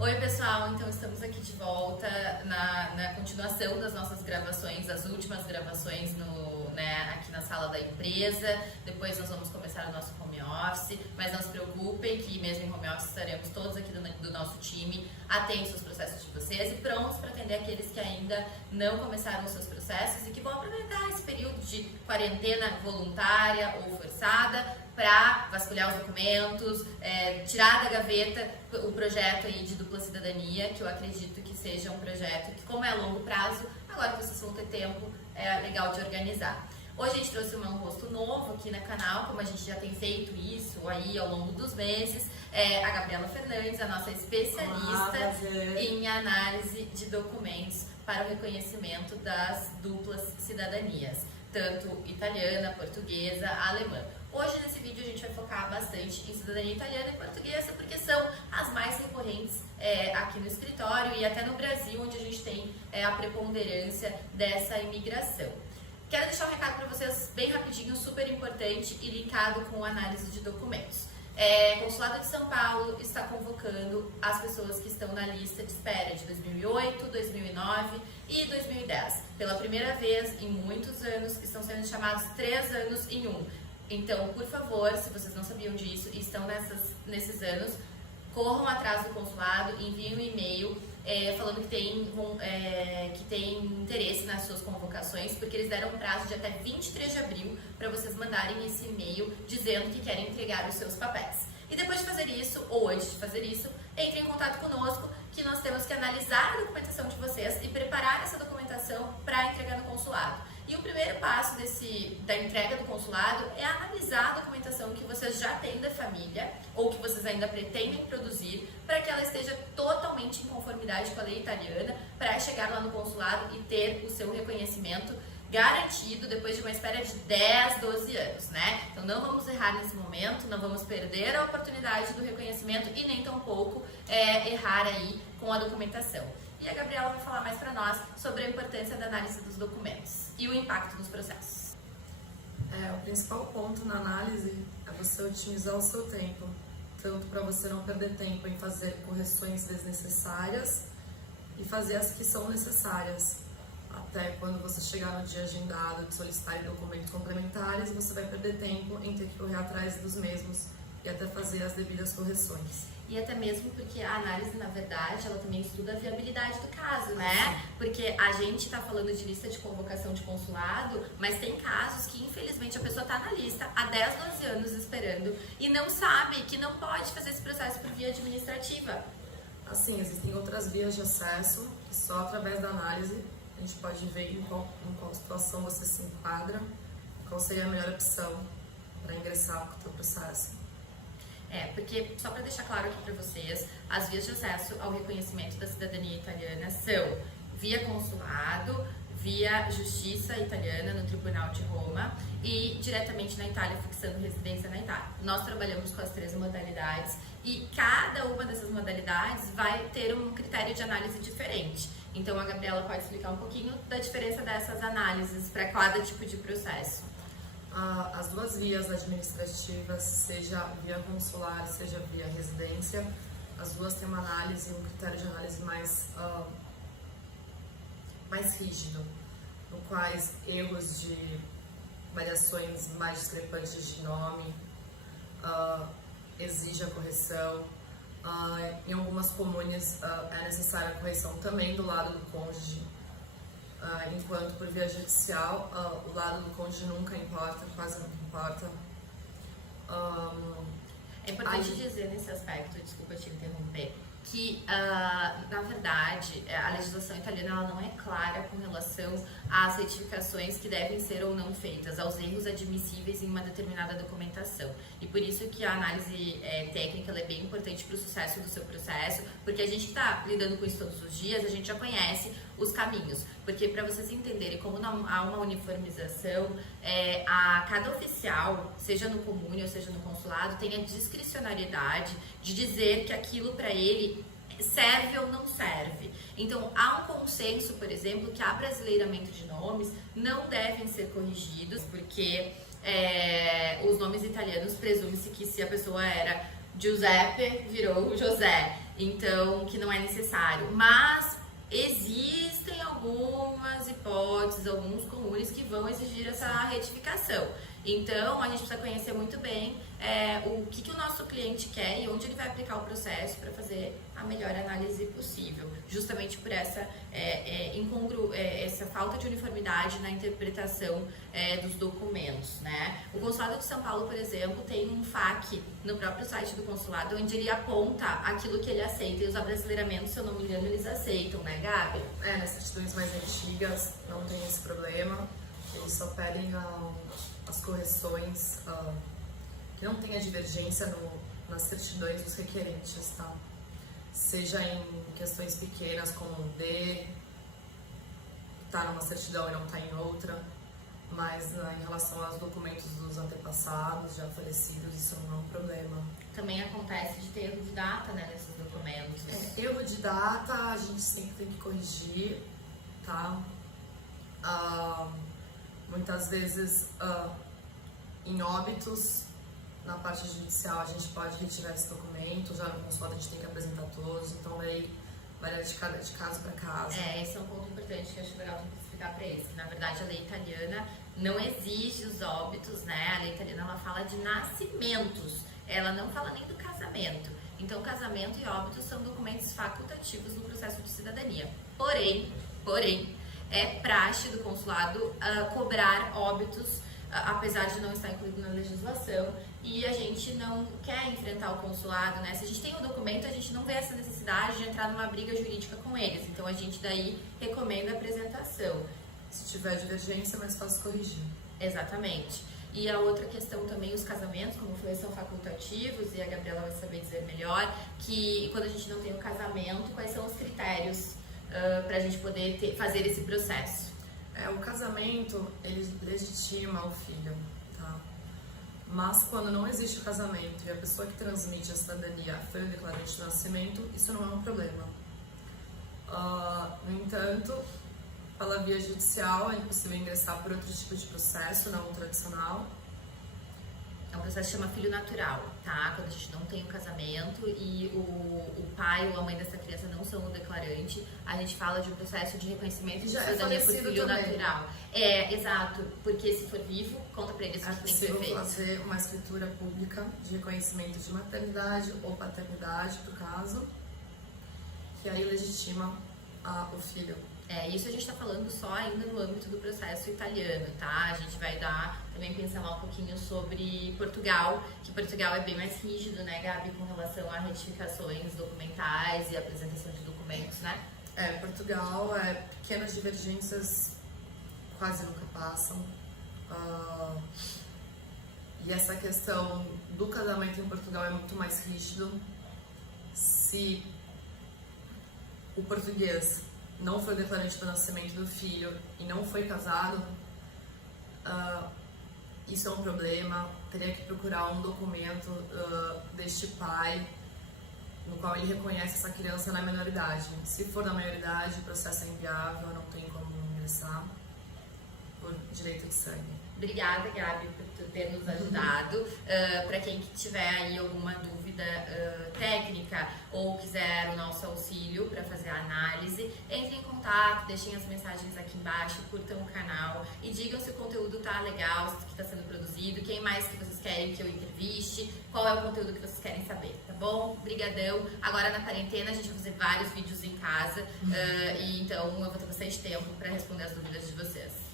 Oi pessoal, então estamos aqui de volta na continuação das nossas gravações, as últimas gravações aqui na sala da empresa. Depois nós vamos começar o nosso home office, mas não se preocupem que mesmo em home office estaremos todos aqui do nosso time atentos aos processos de vocês e prontos para atender aqueles que ainda não começaram os seus processos e que vão aproveitar esse período de quarentena voluntária ou forçada para vasculhar os documentos, tirar da gaveta o projeto aí de dupla cidadania, que eu acredito que seja um projeto que, como é a longo prazo, agora que vocês vão ter tempo, é legal de organizar. Hoje a gente trouxe um rosto novo aqui no canal, como a gente já tem feito isso aí ao longo dos meses, a Gabriela Fernandes, a nossa especialista em análise de documentos para o reconhecimento das duplas cidadanias, tanto italiana, portuguesa, alemã. Hoje nesse vídeo a gente vai focar bastante em cidadania italiana e portuguesa, porque são as mais recorrentes aqui no escritório e até no Brasil, onde a gente tem a preponderância dessa imigração. Quero deixar um recado para vocês bem rapidinho, super importante e linkado com análise de documentos. O Consulado de São Paulo está convocando as pessoas que estão na lista de espera de 2008, 2009 e 2010. Pela primeira vez em muitos anos, estão sendo chamados 3 anos em um. Então, por favor, se vocês não sabiam disso e estão nesses anos, corram atrás do consulado, enviem um e-mail falando que tem interesse nas suas convocações, porque eles deram um prazo de até 23 de abril para vocês mandarem esse e-mail dizendo que querem entregar os seus papéis. E depois de fazer isso, ou antes de fazer isso, entre em contato conosco, que nós temos que analisar a documentação de vocês e preparar essa documentação para entregar no consulado. E o primeiro passo da entrega do consulado é analisar a documentação que vocês já têm da família ou que vocês ainda pretendem produzir para que ela esteja totalmente em conformidade com a lei italiana para chegar lá no consulado e ter o seu reconhecimento garantido depois de uma espera de 10, 12 anos, né? Então não vamos errar nesse momento, não vamos perder a oportunidade do reconhecimento e nem tampouco errar aí com a documentação. E a Gabriela vai falar mais para nós sobre a importância da análise dos documentos e o impacto nos processos. O principal ponto na análise é você otimizar o seu tempo, tanto para você não perder tempo em fazer correções desnecessárias e fazer as que são necessárias. Até quando você chegar no dia agendado de solicitar documentos complementares, você vai perder tempo em ter que correr atrás dos mesmos e até fazer as devidas correções. E até mesmo porque a análise, na verdade, ela também estuda a viabilidade do caso, né? Porque a gente está falando de lista de convocação de consulado, mas tem casos que, infelizmente, a pessoa está na lista há 10, 12 anos esperando e não sabe que não pode fazer esse processo por via administrativa. Assim, existem outras vias de acesso que só através da análise a gente pode ver em qual situação você se enquadra, qual seria a melhor opção para ingressar no seu processo. Porque, só para deixar claro aqui para vocês, as vias de acesso ao reconhecimento da cidadania italiana são via consulado, via justiça italiana no Tribunal de Roma e diretamente na Itália, fixando residência na Itália. Nós trabalhamos com as 3 modalidades e cada uma dessas modalidades vai ter um critério de análise diferente. Então a Gabriela pode explicar um pouquinho da diferença dessas análises para cada tipo de processo. As 2 vias administrativas, seja via consular, seja via residência, as 2 têm uma análise, um critério de análise mais rígido, no quais erros de variações mais discrepantes de nome exige a correção. Em algumas comunes é necessária a correção também do lado do cônjuge. Enquanto por via judicial, o lado do cônjuge nunca importa, quase nunca importa. É importante dizer nesse aspecto, desculpa te interromper, que na verdade a legislação italiana ela não é clara com relação às retificações que devem ser ou não feitas, aos erros admissíveis em uma determinada documentação. E por isso que a análise técnica ela é bem importante para o sucesso do seu processo, porque a gente está lidando com isso todos os dias, a gente já conhece os caminhos. Porque para vocês entenderem como não há uma uniformização, a cada oficial, seja no comune ou seja no consulado, tem a discricionariedade de dizer que aquilo para ele serve ou não serve. Então, há um consenso, por exemplo, que abrasileiramento de nomes não devem ser corrigidos, porque os nomes italianos presume-se que se a pessoa era Giuseppe, virou José. Então, que não é necessário. Mas existem algumas hipóteses, alguns comunes que vão exigir essa retificação. Então, a gente precisa conhecer muito bem o que o nosso cliente quer e onde ele vai aplicar o processo para fazer a melhor análise possível. Justamente por essa essa falta de uniformidade na interpretação dos documentos, né? O Consulado de São Paulo, por exemplo, tem um FAQ no próprio site do consulado, onde ele aponta aquilo que ele aceita. E os abrasileiramentos, se eu não me engano, eles aceitam, né, Gabi? Nas certidões mais antigas não tem esse problema. Eles só pedem as correções que não tenha divergência nas certidões dos requerentes, tá? Seja em questões pequenas como um D, tá numa certidão e não tá em outra, mas em relação aos documentos dos antepassados, já falecidos, isso não é um problema. Também acontece de ter erro de data, né, nesses documentos. Erro de data a gente sempre tem que corrigir, tá? Muitas vezes em óbitos, na parte judicial a gente pode retirar esse documento, já no consulado a gente tem que apresentar todos, então aí varia de caso para caso. Esse é um ponto importante que eu acho legal de explicar para eles. Na verdade, a lei italiana não exige os óbitos, né? A lei italiana ela fala de nascimentos, ela não fala nem do casamento. Então, casamento e óbitos são documentos facultativos no processo de cidadania. Porém, é praxe do consulado cobrar óbitos, apesar de não estar incluído na legislação, e a gente não quer enfrentar o consulado, né? Se a gente tem o documento, a gente não vê essa necessidade de entrar numa briga jurídica com eles, então a gente daí recomenda a apresentação. Se tiver divergência, é mais fácil corrigir. Exatamente. E a outra questão também, os casamentos, como eu falei, são facultativos, e a Gabriela vai saber dizer melhor, que quando a gente não tem o casamento, quais são os critérios para a gente poder fazer esse processo? O casamento, ele legitima o filho, tá? Mas quando não existe o casamento e a pessoa que transmite a cidadania foi o declarante de nascimento, isso não é um problema. No entanto, pela via judicial é impossível ingressar por outro tipo de processo, não o tradicional. É um processo que chama filho natural, tá? Quando a gente não tem um casamento e o pai ou a mãe dessa criança não são o declarante, a gente fala de um processo de reconhecimento de cidadania por filho natural. Exato, porque se for vivo, conta pra eles o que tem que ser feito. É possível fazer uma escritura pública de reconhecimento de maternidade ou paternidade, por caso, que aí legitima o filho. Isso a gente está falando só ainda no âmbito do processo italiano, tá? A gente vai também pincelar um pouquinho sobre Portugal, que Portugal é bem mais rígido, né, Gabi, com relação a retificações documentais e apresentação de documentos, né? Portugal, pequenas divergências quase nunca passam. E essa questão do casamento em Portugal é muito mais rígido. Se o português não foi declarante do nascimento do filho e não foi casado, isso é um problema. Teria que procurar um documento deste pai no qual ele reconhece essa criança na menoridade. Se for na maioridade, o processo é inviável, não tem como ingressar por direito de sangue. Obrigada, Gabi, por ter nos ajudado. Para quem tiver aí alguma dúvida técnica ou quiser o nosso auxílio para fazer a análise, entre em contato, deixem as mensagens aqui embaixo, curtam o canal e digam se o conteúdo tá legal, se está sendo produzido, quem mais que vocês querem que eu entreviste, qual é o conteúdo que vocês querem saber, tá bom? Brigadão. Agora na quarentena a gente vai fazer vários vídeos em casa, e então eu vou ter bastante tempo para responder as dúvidas de vocês.